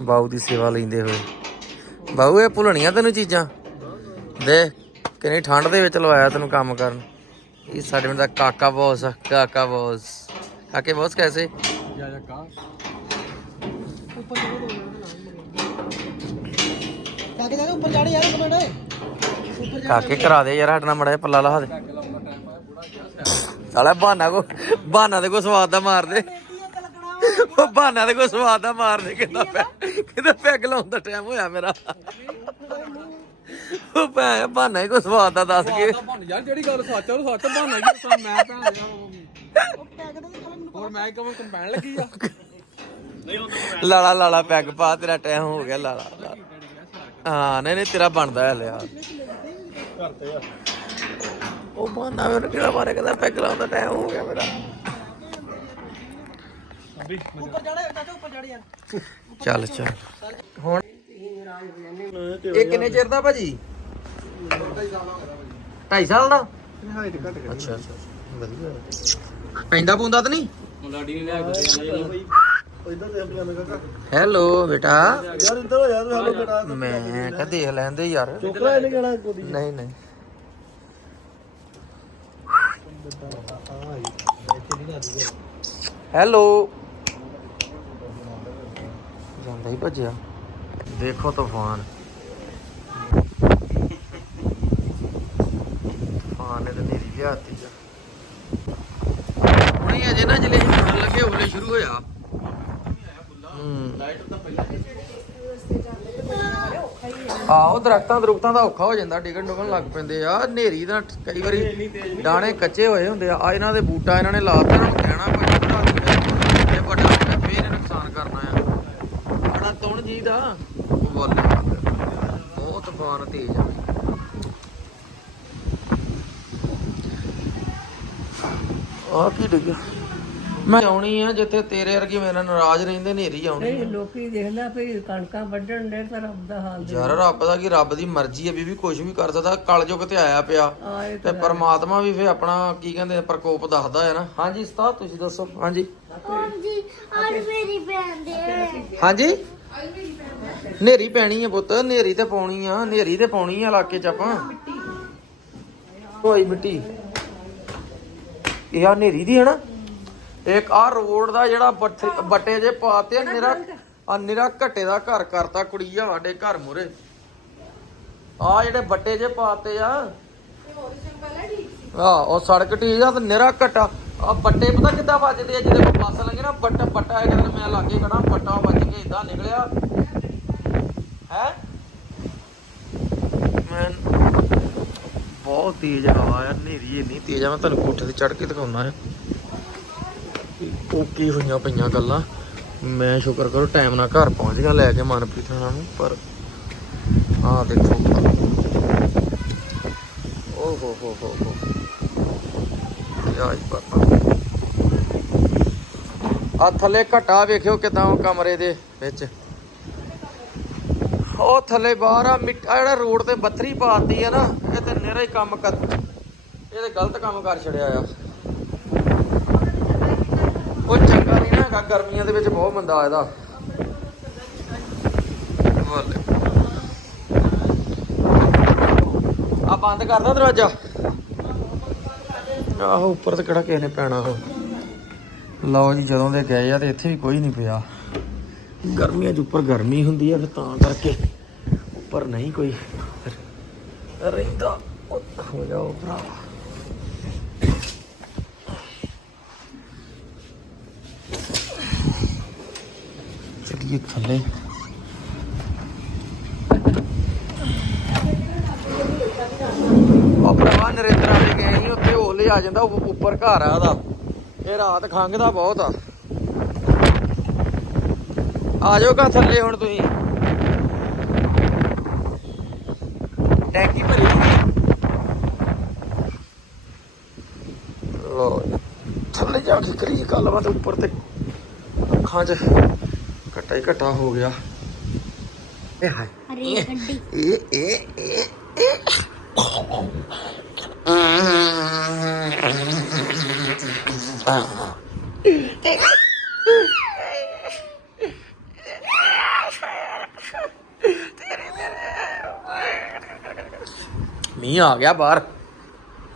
ਬਾਊ ਦੀ ਸੇਵਾ ਲੈਂਦੇ ਹੋਏ। ਬਾਊ ਇਹ ਭੁੱਲਣੀਆਂ ਤੈਨੂੰ ਚੀਜ਼ਾਂ? ਦੇਖ ਕਿੰਨੀ ਠੰਡ ਦੇ ਵਿੱਚ ਲਵਾਇਆ ਤੈਨੂੰ ਕੰਮ ਕਰਨ। ਇਹ ਸਾਡੇ ਪਿੰਡ ਦਾ ਕਾਕਾ ਬੌਸ ਕਾਕਾ ਬੌਸ। ਕਾਕੇ ਬੌਸ ਕੈਸੇ? ਕਾਕੇ ਜਾ ਉੱਪਰ ਜਾੜੇ ਯਾਰ ਕਮੈਂਟ ਕਾਕੇ ਕਰਾ ਦੇ ਯਾਰ ਹਟਣਾ ਮੜਾ ਪੱਲਾ ਲਾ ਦੇ। ਸਾਲਾ ਬਹਾਨਾ ਕੋ ਬਹਾਨਾ ਦੇ ਕੋ ਸਵਾਦ ਦਾ ਮਾਰ ਦੇ। ਉਹ ਬਹਾਨਾ ਦੇ ਕੋ ਸਵਾਦ ਦਾ ਮਾਰ ਦੇ ਕਿਦਾਂ ਕਿਦਾਂ ਪੈਗ ਲਾਉਣ ਦਾ ਟਾਈਮ ਹੋਇਆ ਮੇਰਾ। ਉਹ ਭੈ ਬਹਾਨਾ ਹੀ ਕੋ ਸਵਾਦ ਦਾ ਦੱਸ ਕੇ। ਯਾਰ ਜਿਹੜੀ ਗੱਲ ਸੱਚ ਆ ਉਹ ਸੱਚ ਬਹਾਨਾ ਕੀ ਦੱਸਾਂ ਮੈਂ ਭੈਣ ਦੇ ਹੋਰ ਮੈਂ ਕਹਾਂ ਕੰਪੈਨ ਲੱਗੀ ਆ। ਲਾਲਾ ਲਾਲਾ ਪੈਗ ਪਾ ਤੇਰਾ ਟਾਈਮ ਹੋ ਗਿਆ ਲਾਲਾ। ਹਾਂ ਨਹੀਂ ਨਹੀਂ ਤੇਰਾ ਬਣਦਾ ਹੈ ਲਿਆ ਉਹ ਬਹਾਨਾ ਮੈਨੂੰ ਕਿਹੜਾ ਮਾਰੇ ਕਹਿੰਦਾ ਪੈਗ ਲਾਉਣ ਦਾ ਟਾਈਮ ਹੋ ਗਿਆ ਮੇਰਾ। ਉੱਪਰ ਜਾੜੇ ਕਾਕੇ ਉੱਪਰ ਜਾੜੇ ਯਾਰ। ਚੱਲ ਚੱਲ। ਹੁਣ ਇਹ ਕਿੰਨੇ ਚਿਰ ਦਾ ਭਾਜੀ? 2.5 ਸਾਲ ਦਾ? ਅੱਛਾ ਅੱਛਾ ਵਧੀਆ। ਪੈਂਦਾ ਪੂੰਦਾ ਤਾਂ ਨਹੀਂ? ਇਧਰ ਦੇਖ ਲਿਆ ਕਾਕਾ ਹੈਲੋ ਬੇਟਾ। ਯਾਰ ਇੱਧਰ ਹੋ ਯਾਰ ਹਲੋ ਬੇਟਾ ਮੈਂ ਕਹ ਦੇਖ ਲੈਂਦੇ ਯਾਰ। ਚੋਕਰਾ ਇਹਨੇ ਕਹਿਣਾ ਗੋਦੀ ਨਹੀਂ ਨਹੀਂ। ਹੈਲੋ। ਜਾਂਦਾ ਹੀ ਭੱਜਿਆ। ਦੇਖੋ ਤੂਫਾਨ। ਤੂਫਾਨ ਨੇ ਤਾਂ ਨੇਰੀ ਲਿਆਤੀ ਆ। ਹੁਣੇ ਅਜੇ ਨਾ ਜਲੇ ਮੁੜਨ ਲੱਗੇ ਉਹਲੇ ਸ਼ੁਰੂ ਹੋਇਆ। ਆਹੋ ਦਰਖਤਾਂ ਦਰੁਖਤਾਂ ਦਾ ਔਖਾ ਹੋ ਜਾਂਦਾ ਡਿਗਣ ਡੁਗਣ ਲੱਗ ਪੈਂਦੇ ਆ। ਹਨੇਰੀ ਦਾ ਕਈ ਵਾਰੀ ਦਾਣੇ ਕੱਚੇ ਹੋਏ ਹੁੰਦੇ ਆ। ਆ ਇਹਨਾਂ ਦੇ ਬੂਟਾ ਇਹਨਾਂ ਨੇ ਲਾਤੇ ਇਹਨਾਂ ਨੂੰ ਕਹਿਣਾ ਕੋਈ ਵਧਾ ਦਿੰਦੇ ਇਹ ਵੱਡਾ ਹੋ ਗਿਆ ਫੇਰ ਇਹ ਨੁਕਸਾਨ ਕਰਨਾ ਆ ਬੜਾ ਤੁਣ ਜੀ ਦਾ ਬੱਲੇ ਤੂਫਾਨ ਤੇਜ਼ ਆ ਬਈ ਆ ਕੀ ਡਿੱਗਿਆ? ਮੈਂ ਆਉਣੀ ਆ ਜਿੱਥੇ ਤੇਰੇ ਵਰਗੇ ਮੇਰੇ ਨਾਲ ਨਾਰਾਜ਼ ਰਹਿੰਦੇ ਨੇਰੀ ਆਉਣੀ ਨਹੀਂ ਲੋਕੀ ਦੇਖਦਾ ਵੀ ਕਣਕਾਂ ਵੱਢਣ ਦੇ ਤਾਂ ਰੱਬ ਦਾ ਹਾਲ ਯਾਰ ਰੱਬ ਦਾ ਕੀ ਰੱਬ ਦੀ ਮਰਜ਼ੀ ਹੈ ਬੀਬੀ ਕੁਝ ਵੀ ਕਰ ਸਕਦਾ ਕਲਯੁਗ ਤੇ ਆਇਆ ਪਿਆ। ਆਏ ਤੇ ਪਰਮਾਤਮਾ ਵੀ ਫੇ ਆਪਣਾ ਕੀ ਕਹਿੰਦੇ ਆ, ਪ੍ਰਕੋਪ ਦੱਸਦਾ ਹੈ ਨਾ। ਹਾਂਜੀ ਉਸਤਾਦ ਤੁਸੀਂ ਦੱਸੋ। ਹਾਂਜੀ। ਹਾਂਜੀ ਅੱਜ ਮੇਰੀ ਭੈਣ ਦੇ ਹਾਂਜੀ? ਨੇਰੀ ਪੈਣੀ ਹੈ ਪੁੱਤ ਨੇਰੀ ਤੇ ਪਾਉਣੀ ਆ ਨੇਰੀ ਤੇ ਪਾਉਣੀ ਆ ਇਲਾਕੇ ਚ ਆਪਾਂ। ਹੋਈ ਮਿੱਟੀ। ਇਹ ਆ ਨੇਰੀ ਦੀ ਹੈ ਨਾ ਇੱਕ ਆ ਰੋਡ ਦਾ ਜਿਹੜਾ ਬੱਠੇ- ਬੱਟੇ ਜੇ ਪਾਤੇ ਨਿਰਾ ਆ ਨਿਰਾ ਘੱਟੇ ਦਾ ਘਰ ਕਰਤਾ ਕੁੜੀ ਆ ਸਾਡੇ ਘਰ ਮੂਰੇ ਆ ਜਿਹੜੇ ਬੱਟੇ ਜੇ ਪਾਤੇ ਆ। ਆ ਉਹ ਸੜਕ ਢੀਜ ਆ ਤੇ ਨਿਰਾ ਘਟਾ। ਆ ਬੱਟੇ ਪਤਾ ਕਿੱਦਾਂ ਵੱਜਦੇ ਆ? ਜਿਹਦੇ ਕੋਲ ਬੱਸ ਲੰਗੇ ਨਾ ਬੱਟ ਬੱਟਾ ਇੱਕ ਦਿਨ ਮੈਂ ਲਾਗੇ ਖੜਾ ਬੱਟਾ ਵੱਜ ਕੇ ਇਦਾਂ ਨਿਕਲਿਆ। ਹੈ ਮੈਂ ਬਹੁਤ ਤੇਜ਼ ਹਵਾ ਆ, ਹਨੇਰੀ ਇੰਨੀ ਤੇਜ਼ ਆ, ਮੈਂ ਤੁਹਾਨੂੰ ਕੋਠੇ ਤੇ ਚੜ ਕੇ ਦਿਖਾਉਣਾ ਹੈ ਉਹ ਕੀ ਹੋਈਆਂ ਪਈਆਂ ਗੱਲਾਂ। ਮੈਂ ਸ਼ੁਕਰ ਕਰੋ ਟਾਈਮ ਨਾਲ ਘਰ ਪਹੁੰਚ ਗਿਆ, ਲੈ ਕੇ ਮਨਪ੍ਰੀਤ ਹੋਣਾ ਨੂੰ, ਪਰ ਆਹ ਦੇਖੋ। ਓ ਹੋ ਹੋ ਹੋ। ਹੋ ਯਾਰ ਬਾਬਾ ਆ ਥੱਲੇ ਘਟਾ ਵੇਖਿਓ ਕਿਦਾਂ ਕਮਰੇ ਦੇ ਵਿੱਚ। ਉਹ ਥੱਲੇ ਬਾਹਰ ਆ, ਮਿੱਟ- ਜਿਹੜਾ ਰੋਡ ਤੇ ਬੱਥਰੀ ਪਾਤੀ ਆ ਨਾ, ਇਹ ਤੇ ਨਿਹਰਾ ਹੀ ਕੰਮ ਕਰ ਇਹ ਤੇ ਗਲਤ ਕੰਮ ਕਰ ਛੜਿਆ ਆ। ਉਹ ਚੰਗਾ ਨਹੀਂ ਨਾ ਹੈਗਾ, ਗਰਮੀਆਂ ਦੇ ਵਿੱਚ ਬਹੁਤ ਮੰਦਾ ਇਹਦਾ। ਆ ਬੰਦ ਕਰਦਾ ਦਰਵਾਜ਼ਾ। ਆਹੋ, ਉੱਪਰ ਤੇ ਕਿਹੜਾ ਕਿਸੇ ਨੇ ਪੈਣਾ ਉਹ। ਲਓ ਜੀ, ਜਦੋਂ ਦੇ ਗਏ ਆ ਤੇ ਇੱਥੇ ਵੀ ਕੋਈ ਨਹੀਂ ਪਿਆ। ਗਰਮੀਆਂ 'ਚ ਉੱਪਰ ਗਰਮੀ ਹੁੰਦੀ ਆ ਫਿਰ ਤਾਂ ਕਰਕੇ। ਉੱਪਰ ਨਹੀਂ ਕੋਈ। ਰਹਿੰਦਾ ਹੋ ਜਾਓ ਭਰਾ। ਚਲਿਏ ਥੱਲੇ। ਉਹ ਭਰਾਵਾ, ਨਰਿੰਦਰਾ ਦੇ ਗਏ ਸੀ, ਉੱਥੇ ਹੋਲੇ ਆ ਜਾਂਦਾ ਉੱਪਰ ਘਰ ਆ ਉਹਦਾ। ਇਹ ਰਾਤ ਖੰਘਦਾ ਬਹੁਤ ਆ। ਆ ਜਾਓ ਥੱਲੇ ਹੁਣ ਤੁਸੀਂ ਟੈਂਕੀ ਭਰੀ ਹੋਈ। ਲੋ ਥੱਲੇ ਜਾ ਕੇ ਕਰੀ ਗੱਲਬਾਤ ਉੱਪਰ ਤੇ ਅੱਖਾਂ 'ਚ ਘਟਾ ਹੀ ਘਟਾ ਹੋ ਗਿਆ ਇਹ ਹਾਏ ਹਰੇ ਗੱਡੀ ਇਹ ਇਹ ਇਹ ਮੀਂਹ ਆ ਗਿਆ ਬਾਹਰ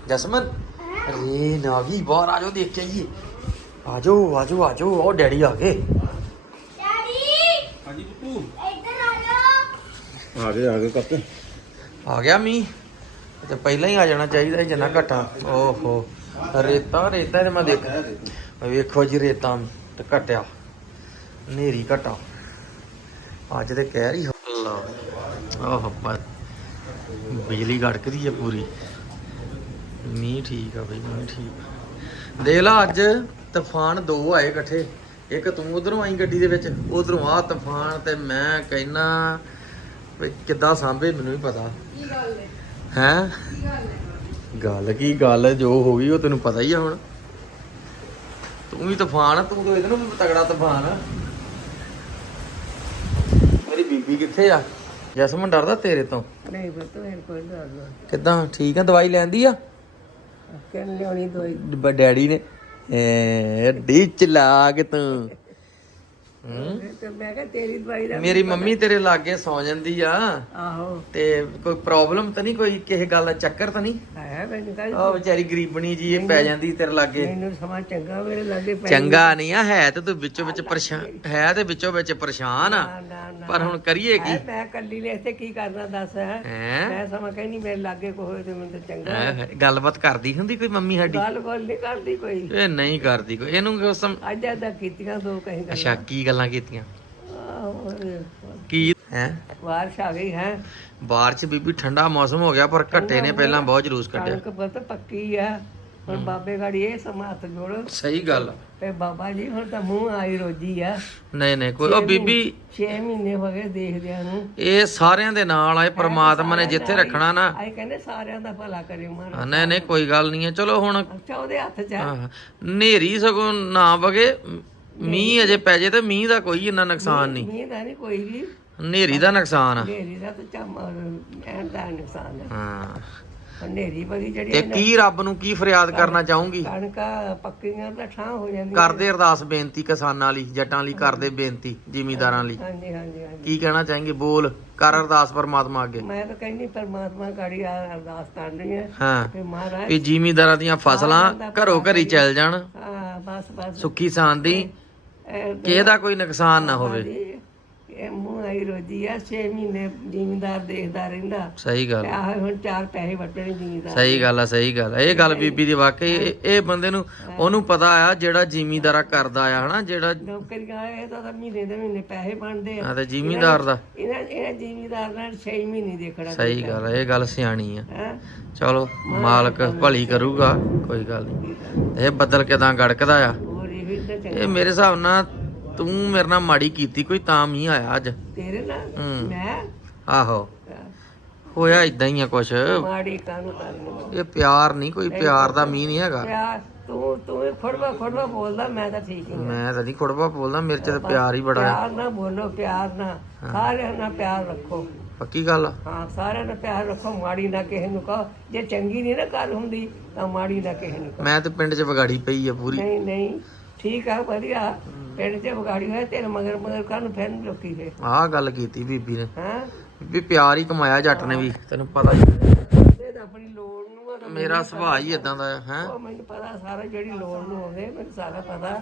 ਜਸਮਨ ਅਰੇ ਨਾਗੀ ਬਾਹਰ ਆ ਜਾਓ ਦੇਖ ਕੇ ਆਈਏ ਆ ਜਾਓ ਆ ਜਾਓ ਆ ਜਾਓ ਉਹ ਡੈਡੀ ਆ ਗਏ। ਡੈਡੀ! ਹਾਂਜੀ ਪੁੱਪੂ ਇੱਧਰ ਆ ਜਾਓ ਆ ਗਏ ਆ ਗਏ ਕੱਤੇ ਆ ਗਿਆ ਮੀਂਹ। ਤੇ ਪਹਿਲਾਂ ਹੀ ਆ ਜਾਣਾ ਚਾਹੀਦਾ ਸੀ ਜਿੰਨਾ ਘਟਾ। ਓਹੋ ਰੇਤਾ ਰੇਤਾ ਤੇ ਮੈਂ ਦੇਖ ਵੇਖੋ ਜੀ ਰੇਤਾ ਤੇ ਘਟਿਆ। ਨੇਰੀ ਘਟਾ। ਅੱਜ ਤੇ ਕਹਿ ਰਹੀ ਲਓ। ਓਹ ਬਸ। ਬਿਜਲੀ ਗੜਕਦੀ ਹੈ ਪੂਰੀ। ਮੀਂਹ ਠੀਕ ਆ ਬਈ ਮੀਂਹ ਠੀਕ। ਦੇਖ ਲਾ ਅੱਜ ਤੂਫਾਨ ਦੋ ਆਏ ਇਕੱਠੇ। ਇੱਕ ਤੂੰ ਉਧਰੋਂ ਆਈ ਗੱਡੀ ਦੇ ਵਿੱਚ ਉਧਰੋਂ ਆ ਤੂਫਾਨ ਤੇ ਮੈਂ ਕਹਿਣਾ ਵੀ ਕਿੱਦਾਂ ਸਾਂਭੇ ਮੈਨੂੰ ਵੀ ਪਤਾ। ਹੈ? ਗੱਲ ਕੀ ਗੱਲ ਜੋ ਹੋ ਗਈ ਉਹ ਤੈਨੂੰ ਪਤਾ ਹੀ ਆ ਹੁਣ। ਤੂੰ ਵੀ ਤੂਫਾਨ ਤੂੰ ਤਾਂ ਇਹਦੇ ਨੂੰ ਵੀ ਤਗੜਾ ਤੂਫਾਨ ਮੇਰੀ ਬੀਬੀ ਕਿੱਥੇ ਆ? ਜਸਮਨ ਡਰਦਾ ਤੇਰੇ ਤੋਂ? ਨਹੀਂ ਬਤੋ ਇਹ ਕੋਈ ਡਰ ਨਾ। ਕਿੱਦਾਂ? ਠੀਕ ਆ ਦਵਾਈ ਲੈਂਦੀ ਆ? ਕਿੰਨ ਲਿਆਉਣੀ ਦੋਈ। ਬ- ਡੈਡੀ ਨੇ ਏ ਡੀ ਚਲਾ ਕੇ ਤੂੰ। ਹੂੰ? ਤੇ ਮੈਂ ਕਿਹਾ ਤੇਰੀ ਦਵਾਈ ਦਾ ਮੇਰੀ ਮੰਮੀ ਤੇਰੇ ਲਾਗੇ ਸੌ ਜਾਂਦੀ ਆ। ਆਹੋ। ਤੇ ਕੋਈ ਪ੍ਰੋਬਲਮ ਤਾਂ ਨਹੀਂ ਕੋਈ ਕਿਸੇ ਗੱਲ ਦਾ ਚੱਕਰ ਤਾਂ ਨਹੀਂ? ਹੈ ਮੈਨੂੰ ਕਹਾਂ ਉਹ ਵਿਚਾਰੀ ਗਰੀਬਣੀ ਜੀ ਇਹ ਪੈ ਜਾਂਦੀ ਤੇਰੇ ਲਾਗੇ। ਮੈਨੂੰ ਸਮਾਂ ਚੰਗਾ ਮੇਰੇ ਲਾਗੇ ਪੈ ਚੰਗਾ ਨਹੀਂ ਆ ਹੈ ਤੇ ਤੂੰ ਵਿੱਚੋਂ ਵਿੱਚ ਪਰੇਸ਼ਾਨ ਹੈ ਤੇ ਵਿੱਚੋਂ ਵਿੱਚ ਪਰੇਸ਼ਾਨ ਆ। ਨਾ ਨਾ ਨਾ। ਪਰ ਹੁਣ ਕਰੀਏ ਕੀ? ਮੈਂ ਕੱਲੀ ਨੇ ਇੱਥੇ ਕੀ ਕਰਨਾ ਦੱਸ ਹੈ? ਹੈ? ਮੈਂ ਸਮਾਂ ਕਹਿੰਦੀ ਮੇਰੇ ਲਾਗੇ ਕੋਈ ਹੋਏ ਤੇ ਮੈਨੂੰ ਤਾਂ ਚੰਗਾ ਗੱਲਬਾਤ ਕਰਦੀ ਹੁੰਦੀ ਕੋਈ ਮੰਮੀ ਸਾਡੀ? ਗੱਲ ਕੋਲ ਨਹੀਂ ਕਰਦੀ ਕੋਈ। ਇਹ ਨਹੀਂ ਕਰਦੀ ਕੋਈ। ਇਹਨੂੰ ਕਿਉਂ ਸਮ ਅੱਜ ਦਾ ਕੀਤੀਆਂ ਦੋ ਕਹੀਂ ਅੱਛਾ ਕੀ ਗੱਲਾਂ ਕੀਤੀਆਂ? ਕੀ ਹੈ? ਬਾਰਿਸ਼ ਆ ਗਈ ਹੈ? ਬਾਹਰ ਚ ਬੀਬੀ ਠੰਡਾ ਮੌਸਮ ਹੋ ਗਿਆ ਪਰ ਘੱਟੇ ਨੇ ਪਹਿਲਾਂ ਬਹੁਤ ਜਲੂਸ ਕੱਢਿਆ। ਕਣਕ ਪਤਾ ਪੱਕੀ ਆ ਹੁਣ ਬਾਬੇ ਗਾੜੀ ਇਹ ਸਮਾਂ ਹੱਥ ਜੋੜੋ। ਸਹੀ ਗੱਲ। ਤੇ ਬਾਬਾ ਜੀ ਹੁਣ ਤਾਂ ਮੂੰਹ ਆਈ ਰੋਜੀ ਆ। ਨਹੀਂ ਨਹੀਂ ਕੋਈ ਉਹ ਬੀਬੀ 6 ਮਹੀਨੇ ਹੋ ਗਏ ਦੇਖਦਿਆਂ ਨੂੰ। ਇਹ ਸਾਰਿਆਂ ਦੇ ਨਾਲ ਆਏ ਪ੍ਰਮਾਤਮਾ ਨੇ ਜਿੱਥੇ ਰੱਖਣਾ ਨਾ। ਆਈ ਕਹਿੰਦੇ ਸਾਰਿਆਂ ਦਾ ਭਲਾ ਕਰੇ ਹਾਂ, ਨਹੀਂ ਨਹੀਂ ਕੋਈ ਗੱਲ ਨਹੀਂ ਹੈ ਚਲੋ ਹੁਣ ਅੱਛਾ ਉਹਦੇ ਹੱਥ 'ਚ ਆ। ਨੇਰੀ ਸਗੋਂ ਨਾ ਵਗੇ ਮੀਂਹ ਅਜੇ ਪੈ ਜੇ ਤੇ ਮੀਂਹ ਦਾ ਕੋਈ ਇੰਨਾ ਨੁਕਸਾਨ ਨਹੀਂ। ਮੀਂਹ ਦਾ ਨਹੀਂ ਕੋਈ ਵੀ। ਨੇਰੀ ਦਾ ਨੁਕਸਾਨ ਆ। ਹਨੇਰੀ ਦਾ ਤਾਂ ਚਮ ਐਨ ਦਾ ਨੁਕਸਾਨ ਹੈ ਹਾਂ। ਹਨੇਰੀ ਬਗੀ ਜਿਹੜੀ ਤੇ ਕੀ ਰੱਬ ਨੂੰ ਕੀ ਫਰਿਆਦ ਕਰਨਾ ਚਾਹੂੰਗੀ? ਕਣਕਾਂ ਪੱਕੀਆਂ ਤਾਂ ਠਾਂ ਹੋ ਜਾਂਦੀਆਂ ਕਰਦੇ ਅਰਦਾਸ ਬੇਨਤੀ ਕਿਸਾਨਾਂ ਲਈ ਜੱਟਾਂ ਲਈ ਕਰਦੇ ਬੇਨਤੀ ਜ਼ਿਮੀਂਦਾਰਾਂ ਲਈ। ਹਾਂਜੀ ਹਾਂਜੀ ਹਾਂਜੀ। ਕੀ ਕਹਿਣਾ ਚਾहेंगे ਬੋਲ ਕਰ ਅਰਦਾਸ ਪਰਮਾਤਮਾ ਅੱਗੇ। ਮੈਂ ਤਾਂ ਕਹਿੰਦੀ ਪਰਮਾਤਮਾ ਗਾੜੀ ਅਰਦਾਸ ਕਰਨੀ ਹੈ ਹਾਂ। ਕਿ ਮਹਾਰਾਜ ਵੀ ਜ਼ਿਮੀਂਦਾਰਾਂ ਦੀਆਂ ਫਸਲਾਂ ਘਰੋ ਘਰੀ ਚੱਲ ਜਾਣ। ਹਾਂ ਬਸ ਬਸ। ਸੁੱਖੀ ਸਾਂਦੀ। ਕਿਸੇ ਦਾ ਕੋਈ ਨੁਕਸਾਨ ਨਾ ਹੋਵੇ। ਆਈ ਰੋਜੀ ਆ 6 ਮਹੀਨੇ ਜ਼ਿਮੀਂਦਾਰ ਦੇਖਦਾ ਰਹਿੰਦਾ। ਸਹੀ ਗੱਲ। ਆਹ ਹੁਣ ਚਾਰ ਪੈਸੇ ਵੱਟਣੇ ਜ਼ਿਮੀਂਦਾਰ ਸਹੀ ਗੱਲ ਆ ਸਹੀ ਗੱਲ ਆ। ਇਹ ਗੱਲ ਬੀਬੀ ਦੀ ਵਾਕਈ ਇਹ- ਇਹ ਬੰਦੇ ਨੂੰ ਉਹਨੂੰ ਪਤਾ ਆ ਜਿਹੜਾ ਜ਼ਿਮੀਂਦਾਰਾ ਕਰਦਾ ਆ ਹਨਾ? ਜਿਹੜਾ ਨੌਕਰੀਆਂ ਇਹ ਤਾਂ ਤਾਂ ਮਹੀਨੇ ਦੇ ਮਹੀਨੇ ਪੈਸੇ ਬਣਦੇ ਆ। ਆ ਤੇ ਜ਼ਿਮੀਂਦਾਰ ਦਾ। ਇਹਨਾਂ ਇਹਨਾਂ ਜ਼ਿਮੀਂਦਾਰ ਨਾਲ 6 ਮਹੀਨੇ ਦੇਖਣਾ ਸਹੀ ਗੱਲ ਆ, ਇਹ ਗੱਲ ਸਿਆਣੀ ਆ। ਹੈ। ਚਲੋ ਮਾਲਕ ਭਲੀ ਕਰੂਗਾ ਕੋਈ ਗੱਲ ਨਹੀਂ ਇਹ ਬੱਦਲ ਕਿਦਾਂ ਗੜਕਦਾ ਆ? ਇਹ ਮੇਰੇ ਹਿਸਾਬ ਨਾਲ ਤੂੰ ਮੇਰੇ ਨਾਲ ਮਾੜੀ ਕੀਤੀ ਕੋਈ ਤਾਂ ਮੀਂਹ ਆਇਆ ਅੱਜ। ਤੇਰੇ ਨਾਲ? ਹੂੰ। ਮੈਂ? ਆਹੋ। ਹੋਇਆ ਇਦਾਂ ਹੀ ਆ ਕੁਛ। ਮਾੜੀ ਕਾਨੂੰ ਕਰਨੀ ਇਹ ਪਿਆਰ ਨਹੀਂ ਕੋਈ ਪਿਆਰ ਦਾ ਮੀਂਹ ਨਹੀਂ ਹੈਗਾ। ਪਿਆਰ। ਤੂੰ ਤੂੰ ਖੜਵਾ ਖੜਵਾ ਬੋਲਦਾ ਮੈਂ ਤਾਂ ਠੀਕ ਹੀ ਹਾਂ। ਮੈਂ ਤਾਂ ਨਹੀਂ ਖੁੜਵਾ ਬੋਲਦਾ ਮੇਰੇ ਚ ਤਾਂ ਪਿਆਰ ਹੀ ਬੜਾ ਹੈ ਪਿਆਰ ਨਾਲ ਬੋਲੋ ਪਿਆਰ ਨਾਲ ਸਾਰਿਆਂ ਨਾਲ ਪਿਆਰ ਰੱਖੋ। ਪੱਕੀ ਗੱਲ ਆ? ਹਾਂ ਸਾਰਿਆਂ ਨਾਲ ਪਿਆਰ ਰੱਖੋ ਮਾੜੀ ਨਾ ਕਿਸੇ ਨੂੰ ਕਹੋ। ਜੇ ਚੰਗੀ ਨਹੀਂ ਨਾ ਗੱਲ ਹੁੰਦੀ ਤਾਂ ਮਾੜੀ ਨਾ ਕਿਸੇ ਨੂੰ ਕਹੋ। ਮੈਂ ਤੇ ਪਿੰਡ 'ਚ ਵਿਗਾੜੀ ਪਈ ਆ ਪੂਰੀ। ਨਹੀਂ ਨਹੀਂ। ਠੀਕ ਆ ਵਧੀਆ। ਪਿੰਡ 'ਚ ਵਿਗਾੜੀ ਹੋਇਆ ਤੇਰੇ ਮਗਰ ਮਗਰ ਕਾਹਨੂੰ ਫਿਰ ਲੋਕੀ ਫੇ ਆਹ ਗੱਲ ਕੀਤੀ ਬੀਬੀ ਨੇ। ਹਾਂ? ਬੀਬੀ ਪਿਆਰ ਹੀ ਕਮਾਇਆ ਜੱਟ ਨੇ ਵੀ ਤੈਨੂੰ ਪਤਾ ਹੀ ਹੈ। ਇਹ ਤਾਂ ਆਪਣੀ ਲੋੜ ਨੂੰ ਆ ਤਾਂ ਮੇਰਾ ਸੁਭਾਅ ਹੀ ਇਦਾਂ ਦਾ ਹੈ ਹੈਂ? ਉਹ ਮੈਨੂੰ ਪਤਾ ਸਾਰਾ ਜਿਹੜੀ ਲੋੜ ਨੂੰ ਆਉਂਦੇ ਮੈਨੂੰ ਸਾਰਾ ਪਤਾ।